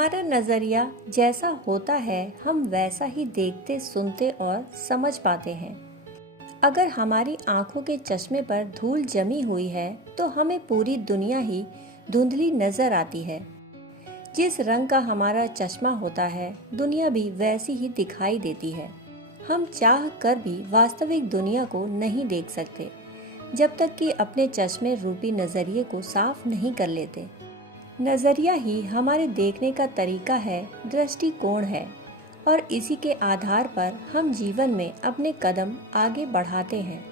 हमारा नज़रिया जैसा होता है हम वैसा ही देखते, सुनते और समझ पाते हैं। अगर हमारी आंखों के चश्मे पर धूल जमी हुई है तो हमें पूरी दुनिया ही धुंधली नजर आती है। जिस रंग का हमारा चश्मा होता है दुनिया भी वैसी ही दिखाई देती है। हम चाह कर भी वास्तविक दुनिया को नहीं देख सकते जब तक कि अपने चश्मे रूपी नज़रिए को साफ नहीं कर लेते। नज़रिया ही हमारे देखने का तरीका है, दृष्टिकोण है, और इसी के आधार पर हम जीवन में अपने कदम आगे बढ़ाते हैं।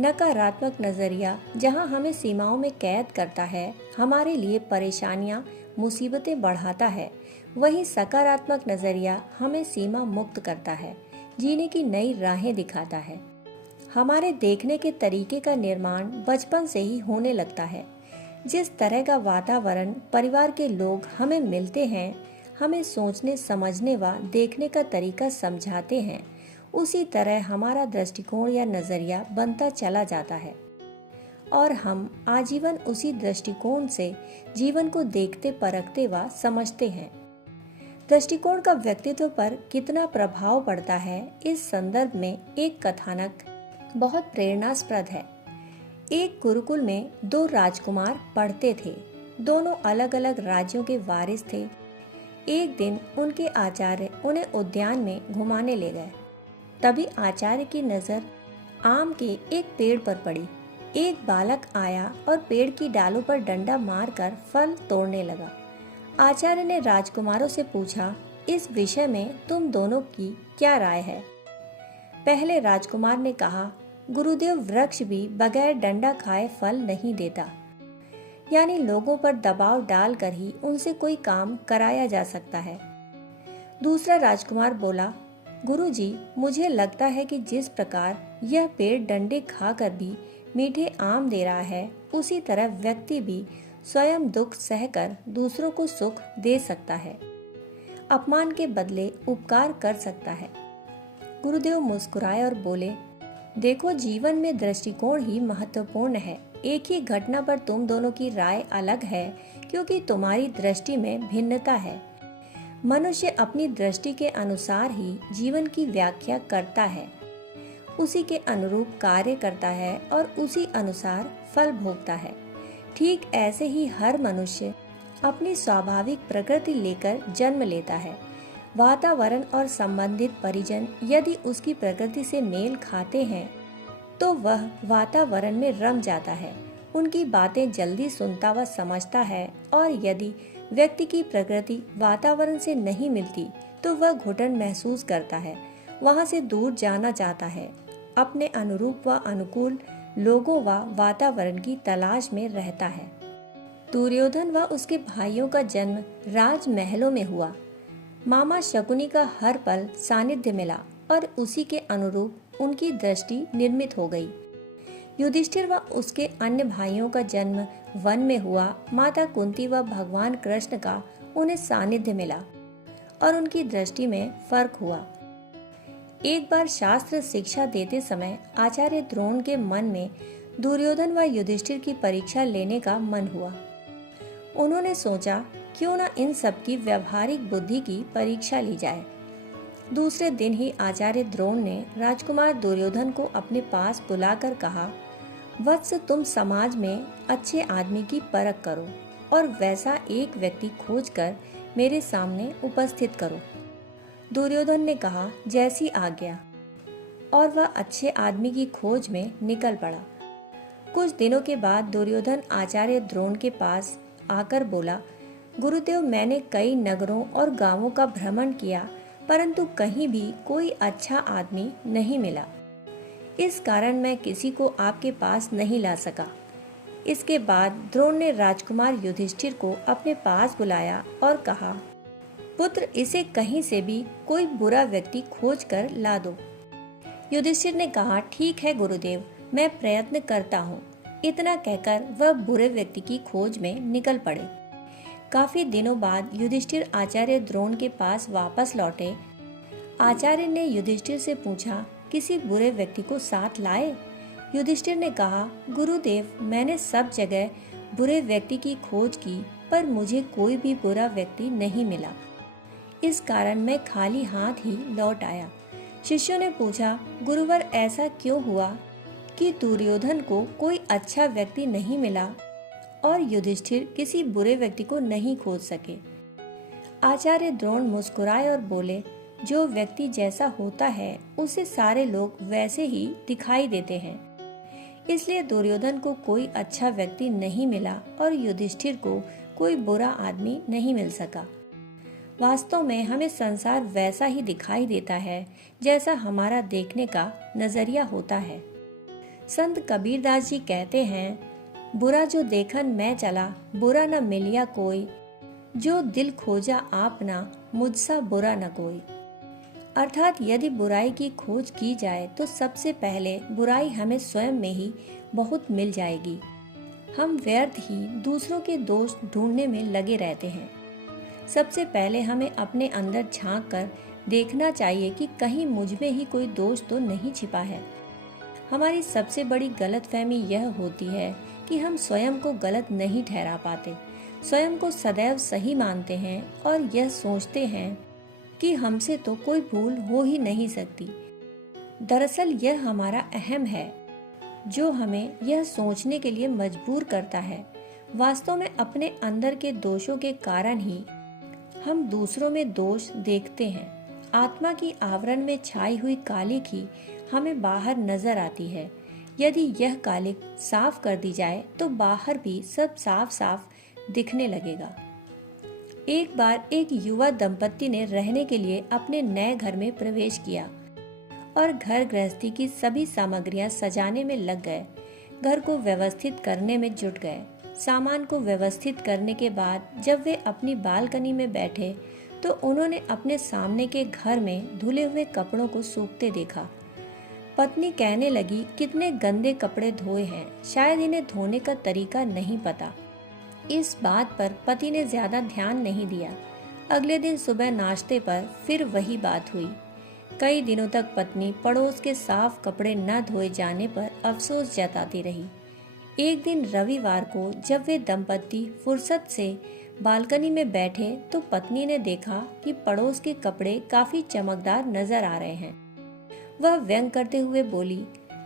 नकारात्मक नज़रिया जहां हमें सीमाओं में कैद करता है, हमारे लिए परेशानियां, मुसीबतें बढ़ाता है, वहीं सकारात्मक नज़रिया हमें सीमा मुक्त करता है, जीने की नई राहें दिखाता है। हमारे देखने के तरीके का निर्माण बचपन से ही होने लगता है। जिस तरह का वातावरण परिवार के लोग हमें मिलते हैं, हमें सोचने, समझने व देखने का तरीका समझाते हैं, उसी तरह हमारा दृष्टिकोण या नज़रिया बनता चला जाता है और हम आजीवन उसी दृष्टिकोण से जीवन को देखते, परखते व समझते हैं। दृष्टिकोण का व्यक्तित्व पर कितना प्रभाव पड़ता है, इस संदर्भ में एक कथानक बहुत प्रेरणास्पद है। एक गुरुकुल में दो राजकुमार पढ़ते थे। दोनों अलग अलग राज्यों के वारिस थे। एक दिन उनके आचार्य उन्हें उद्यान में घुमाने ले गए। तभी आचार्य की नज़र आम के एक पेड़ पर पड़ी। एक बालक आया और पेड़ की डालों पर डंडा मारकर फल तोड़ने लगा। आचार्य ने राजकुमारों से पूछा, इस विषय में तुम दोनों की क्या राय है? पहले राजकुमार ने कहा, गुरुदेव, वृक्ष भी बगैर डंडा खाए फल नहीं देता, यानी लोगों पर दबाव डालकर ही उनसे कोई काम कराया जा सकता है। दूसरा राजकुमार बोला, गुरुजी, मुझे लगता है कि जिस प्रकार यह पेड़ डंडे खाकर भी मीठे आम दे रहा है, उसी तरह व्यक्ति भी स्वयं दुख सहकर दूसरों को सुख दे सकता है, अपमान के बदले उपकार कर सकता है। गुरुदेव मुस्कुराए और बोले, देखो, जीवन में दृष्टिकोण ही महत्वपूर्ण है। एक ही घटना पर तुम दोनों की राय अलग है क्योंकि तुम्हारी दृष्टि में भिन्नता है। मनुष्य अपनी दृष्टि के अनुसार ही जीवन की व्याख्या करता है, उसी के अनुरूप कार्य करता है और उसी अनुसार फल भोगता है। ठीक ऐसे ही हर मनुष्य अपनी स्वाभाविक प्रकृति लेकर जन्म लेता है। वातावरण और संबंधित परिजन यदि उसकी प्रकृति से मेल खाते हैं तो वह वातावरण में रम जाता है, उनकी बातें जल्दी सुनता व समझता है, और यदि व्यक्ति की प्रकृति वातावरण से नहीं मिलती तो वह घुटन महसूस करता है, वहां से दूर जाना चाहता है, अपने अनुरूप व अनुकूल लोगों व वातावरण की तलाश में रहता है। दुर्योधन व उसके भाइयों का जन्म राजमहलों में हुआ। मामा शकुनी का हर पल सानिध्य मिला और उसी के अनुरूप उनकी दृष्टि निर्मित हो गई। युधिष्ठिर व उसके अन्य भाइयों का जन्म वन में हुआ। माता कुंती व भगवान कृष्ण का उन्हें सानिध्य मिला और उनकी दृष्टि में फर्क हुआ। एक बार शास्त्र शिक्षा देते समय आचार्य द्रोण के मन में दुर्योधन व युधिष्ठिर की परीक्षा लेने का मन हुआ। उन्होंने सोचा, क्यों न इन सब की व्यवहारिक बुद्धि की परीक्षा ली जाए। दूसरे दिन ही आचार्य द्रोण ने राजकुमार दुर्योधन को अपने पास बुलाकर कहा, वत्स, तुम समाज में अच्छे आदमी की परख करो और वैसा एक व्यक्ति खोजकर मेरे सामने उपस्थित करो। दुर्योधन ने कहा, जैसी आज्ञा, और वह अच्छे आदमी की खोज में निकल पड़ा। कुछ दिनों के बाद दुर्योधन आचार्य द्रोण के पास आकर बोला, गुरुदेव, मैंने कई नगरों और गांवों का भ्रमण किया, परंतु कहीं भी कोई अच्छा आदमी नहीं मिला। इस कारण मैं किसी को आपके पास नहीं ला सका। इसके बाद द्रोण ने राजकुमार युधिष्ठिर को अपने पास बुलाया और कहा, पुत्र, इसे कहीं से भी कोई बुरा व्यक्ति खोज कर ला दो। युधिष्ठिर ने कहा, ठीक है गुरुदेव, मैं प्रयत्न करता हूँ। इतना कहकर वह बुरे व्यक्ति की खोज में निकल पड़े। काफी दिनों बाद युधिष्ठिर आचार्य द्रोण के पास वापस लौटे। आचार्य ने युधिष्ठिर से पूछा, किसी बुरे व्यक्ति को साथ लाए? युधिष्ठिर ने कहा, गुरुदेव, मैंने सब जगह बुरे व्यक्ति की खोज की, पर मुझे कोई भी बुरा व्यक्ति नहीं मिला। इस कारण मैं खाली हाथ ही लौट आया। शिष्यों ने पूछा, गुरुवर ऐसा क्यों हुआ कि दुर्योधन को कोई अच्छा व्यक्ति नहीं मिला और युधिष्ठिर किसी बुरे व्यक्ति को नहीं खोज सके? आचार्य द्रोण मुस्कुराए और बोले, जो व्यक्ति जैसा होता है उसे सारे लोग वैसे ही दिखाई देते हैं। इसलिए दुर्योधन को कोई अच्छा व्यक्ति नहीं मिला और युधिष्ठिर को कोई बुरा आदमी नहीं मिल सका। वास्तव में हमें संसार वैसा ही दिखाई देता है जैसा हमारा देखने का नजरिया होता है। संत कबीरदास जी कहते हैं, बुरा जो देखन मैं चला, बुरा न मिलिया कोई, जो दिल खोजा आपना, मुझसा बुरा न कोई। अर्थात यदि बुराई की खोज की जाए तो सबसे पहले बुराई हमें स्वयं में ही बहुत मिल जाएगी। हम व्यर्थ ही दूसरों के दोष ढूंढने में लगे रहते हैं। सबसे पहले हमें अपने अंदर झांक कर देखना चाहिए कि कहीं मुझ में ही कोई दोष तो नहीं छिपा है। हमारी सबसे बड़ी गलतफहमी यह होती है कि हम स्वयं को गलत नहीं ठहरा पाते, स्वयं को सदैव सही मानते हैं और यह सोचते हैं कि हमसे तो कोई भूल हो ही नहीं सकती। दरअसल यह हमारा अहम है जो हमें यह सोचने के लिए मजबूर करता है। वास्तव में अपने अंदर के दोषों के कारण ही हम दूसरों में दोष देखते हैं। आत्मा की आवरण में छाई हुई कालिक ही हमें बाहर नजर आती है। यदि यह कालिक साफ कर दी जाए तो बाहर भी सब साफ साफ दिखने लगेगा। एक बार एक युवा दंपत्ति ने रहने के लिए अपने नए घर में प्रवेश किया और घर गृहस्थी की सभी सामग्रियां सजाने में लग गए। घर को व्यवस्थित करने में जुट गए। सामान को व्यवस्थित करने के बाद जब वे अपनी बालकनी में बैठे तो उन्होंने अपने सामने के घर में धुले हुए कपड़ों को सूखते देखा। पत्नी कहने लगी, कितने गंदे कपड़े धोए हैं, शायद इन्हें धोने का तरीका नहीं पता। इस बात पर पति ने ज्यादा ध्यान नहीं दिया। अगले दिन सुबह नाश्ते पर फिर वही बात हुई। कई दिनों तक पत्नी पड़ोस के साफ कपड़े न धोए जाने पर अफसोस जताती रही। एक दिन रविवार को जब वे दंपत्ति फुर्सत से बालकनी में बैठे तो पत्नी ने देखा कि पड़ोस के कपड़े काफी चमकदार नजर आ रहे हैं। वह व्यंग करते हुए बोली,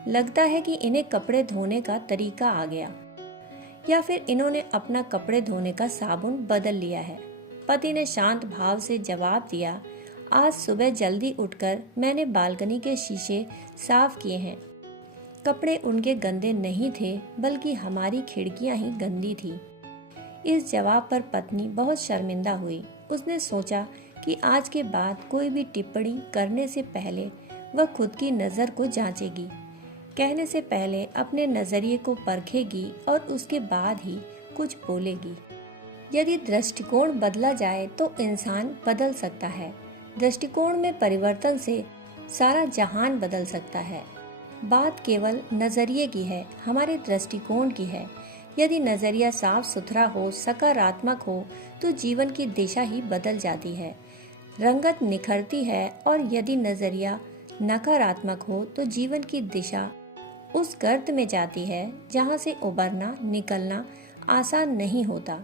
लगता है कि इन्हें कपड़े धोने का तरीका आ गया, या फिर इन्होंने अपना कपड़े धोने का साबुन बदल लिया है। पति ने शांत भाव से जवाब दिया, आज सुबह जल्दी उठकर मैंने बालकनी के शीशे साफ किए हैं। कपड़े उनके गंदे नहीं थे, बल्कि हमारी खिड़कियां ही गंदी थी। इस जवाब पर पत्नी बहुत शर्मिंदा हुई। उसने सोचा कि आज के बाद कोई भी टिप्पणी करने से पहले वह खुद की नज़र को जांचेगी, कहने से पहले अपने नजरिए को परखेगी और उसके बाद ही कुछ बोलेगी। यदि दृष्टिकोण बदला जाए तो इंसान बदल सकता है। दृष्टिकोण में परिवर्तन से सारा जहान बदल सकता है। बात केवल नजरिए की है, हमारे दृष्टिकोण की है। यदि नजरिया साफ सुथरा हो, सकारात्मक हो, तो जीवन की दिशा ही बदल जाती है, रंगत निखरती है। और यदि नजरिया नकारात्मक हो तो जीवन की दिशा उस गर्त में जाती है जहाँ से उबरना निकलना आसान नहीं होता।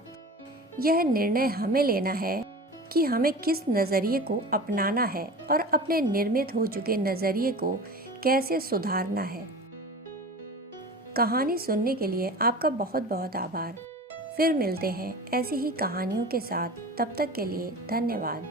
यह निर्णय हमें लेना है कि हमें किस नजरिए को अपनाना है और अपने निर्मित हो चुके नजरिए को कैसे सुधारना है। कहानी सुनने के लिए आपका बहुत बहुत आभार। फिर मिलते हैं ऐसी ही कहानियों के साथ। तब तक के लिए धन्यवाद।